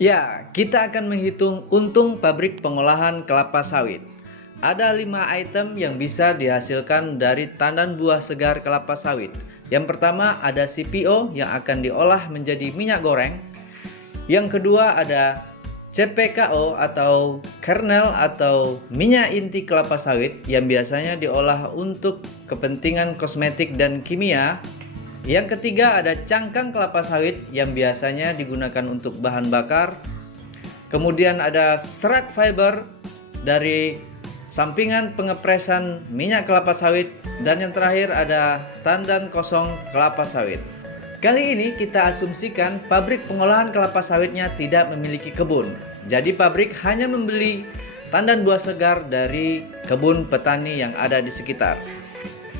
Ya, kita akan menghitung untung pabrik pengolahan kelapa sawit. Ada 5 item yang bisa dihasilkan dari tandan buah segar kelapa sawit. Yang pertama ada CPO yang akan diolah menjadi minyak goreng. Yang kedua ada CPKO atau kernel atau minyak inti kelapa sawit yang biasanya diolah untuk kepentingan kosmetik dan kimia. Yang ketiga ada cangkang kelapa sawit yang biasanya digunakan untuk bahan bakar. Kemudian ada serat fiber dari sampingan pengepresan minyak kelapa sawit. Dan yang terakhir ada tandan kosong kelapa sawit. Kali ini kita asumsikan pabrik pengolahan kelapa sawitnya tidak memiliki kebun. Jadi pabrik hanya membeli tandan buah segar dari kebun petani yang ada di sekitar.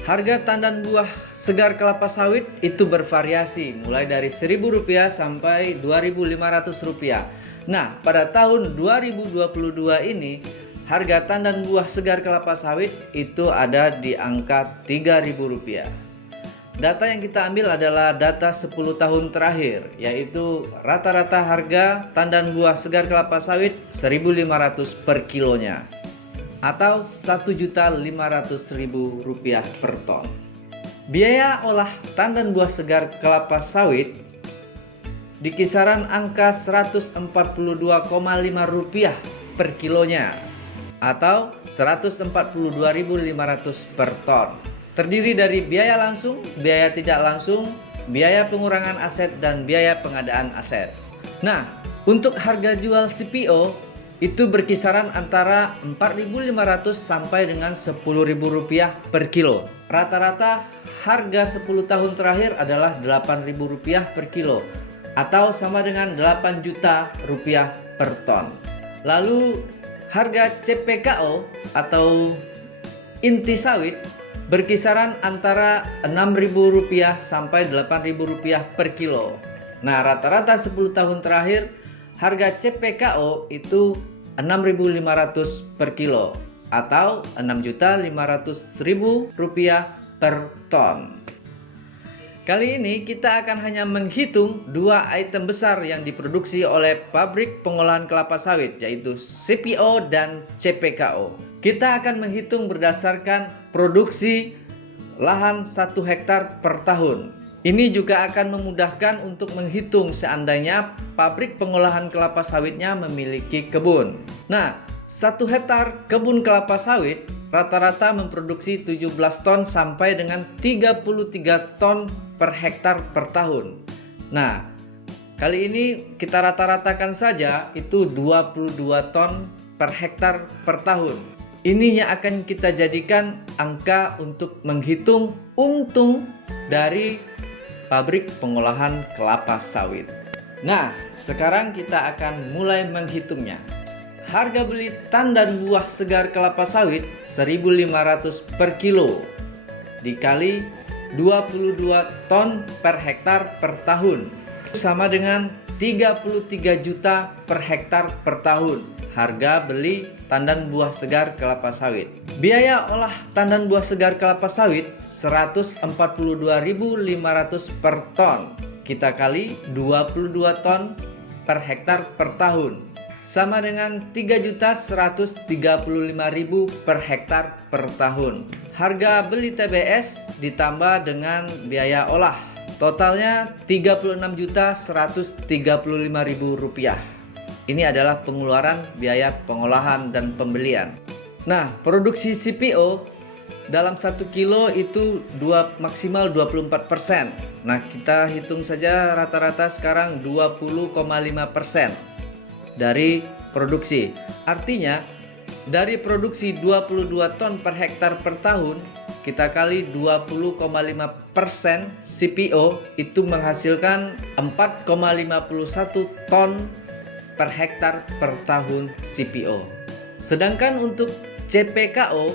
Harga tandan buah segar kelapa sawit itu bervariasi mulai dari Rp1.000 sampai Rp2.500. Nah, pada tahun 2022 ini harga tandan buah segar kelapa sawit itu ada di angka Rp3.000. Data yang kita ambil adalah data 10 tahun terakhir, yaitu rata-rata harga tandan buah segar kelapa sawit Rp1.500 per kilonya atau Rp1.500.000 per ton. Biaya olah tandan buah segar kelapa sawit di kisaran angka Rp142,5 per kilonya atau Rp142.500 per ton. Terdiri dari biaya langsung, biaya tidak langsung, biaya pengurangan aset, dan biaya pengadaan aset. Nah, untuk harga jual CPO itu berkisaran antara Rp4.500 sampai dengan Rp10.000 per kilo. Rata-rata harga 10 tahun terakhir adalah Rp8.000 per kilo atau sama dengan Rp8 juta per ton. Lalu harga CPKO atau inti sawit berkisaran antara Rp6.000 sampai Rp8.000 per kilo. Nah, rata-rata 10 tahun terakhir harga CPKO itu Rp6.500 per kilo atau Rp6.500.000 per ton. Kali ini kita akan hanya menghitung dua item besar yang diproduksi oleh pabrik pengolahan kelapa sawit, yaitu CPO dan CPKO. Kita akan menghitung berdasarkan produksi lahan 1 hektar per tahun. Ini juga akan memudahkan untuk menghitung seandainya pabrik pengolahan kelapa sawitnya memiliki kebun. Nah, 1 hektar kebun kelapa sawit rata-rata memproduksi 17 ton sampai dengan 33 ton per hektar per tahun. Nah, kali ini kita rata-ratakan saja itu 22 ton per hektar per tahun. Ini yang akan kita jadikan angka untuk menghitung untung dari pabrik pengolahan kelapa sawit. Nah, sekarang kita akan mulai menghitungnya. Harga beli tandan buah segar kelapa sawit Rp1.500 per kilo dikali 22 ton per hektar per tahun sama dengan 33 juta per hektar per tahun harga beli tandan buah segar kelapa sawit. Biaya olah tandan buah segar kelapa sawit Rp142.500 per ton kita kali 22 ton per hektar per tahun sama dengan Rp3.135.000 per hektar per tahun. Harga beli TBS ditambah dengan biaya olah totalnya Rp36.135.000. Ini adalah pengeluaran biaya pengolahan dan pembelian. Nah, produksi CPO dalam 1 kilo itu maksimal 24%. Nah, kita hitung saja rata-rata sekarang 20,5% dari produksi. Artinya, dari produksi 22 ton per hektar per tahun, kita kali 20,5% CPO itu menghasilkan 4,51 ton per hektar per tahun CPO. Sedangkan untuk CPKO,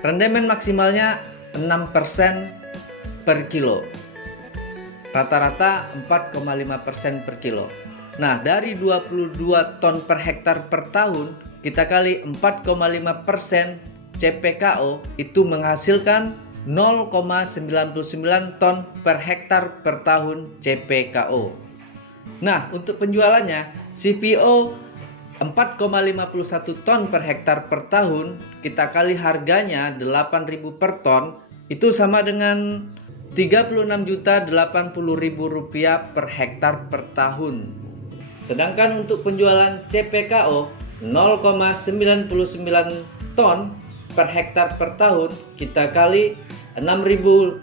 rendemen maksimalnya 6% per kilo. Rata-rata 4,5% per kilo. Nah, dari 22 ton per hektar per tahun, kita kali 4,5% CPKO itu menghasilkan 0,99 ton per hektar per tahun CPKO. Nah, untuk penjualannya, CPO 4,51 ton per hektar per tahun, kita kali harganya 8.000 per ton, itu sama dengan Rp36.080.000 per hektar per tahun. Sedangkan untuk penjualan CPKO 0,99 ton per hektar per tahun, kita kali 6.500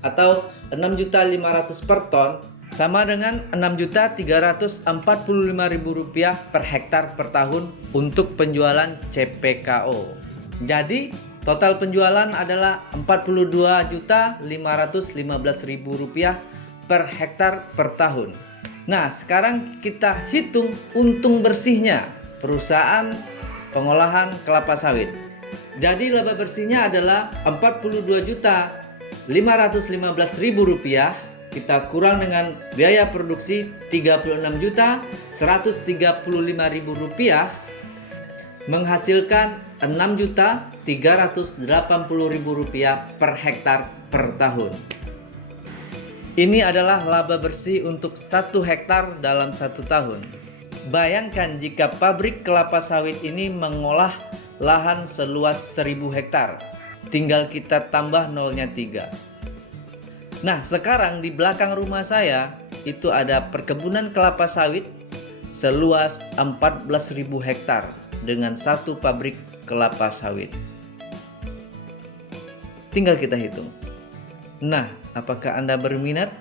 atau 6.500.000 per ton, sama dengan Rp6.345.000 per hektar per tahun untuk penjualan CPKO. Jadi total penjualan adalah Rp42.515.000 per hektar per tahun. Nah, sekarang kita hitung untung bersihnya perusahaan pengolahan kelapa sawit. Jadi laba bersihnya adalah Rp42.515.000, kita kurang dengan biaya produksi Rp36.135.000, menghasilkan Rp6.380.000 per hektar per tahun. Ini adalah laba bersih untuk 1 hektar dalam 1 tahun. Bayangkan jika pabrik kelapa sawit ini mengolah lahan seluas 1000 hektar, tinggal kita tambah nolnya 3. Nah, sekarang di belakang rumah saya itu ada perkebunan kelapa sawit seluas 14.000 hektar dengan 1 pabrik kelapa sawit. Tinggal kita hitung. Nah, apakah Anda berminat?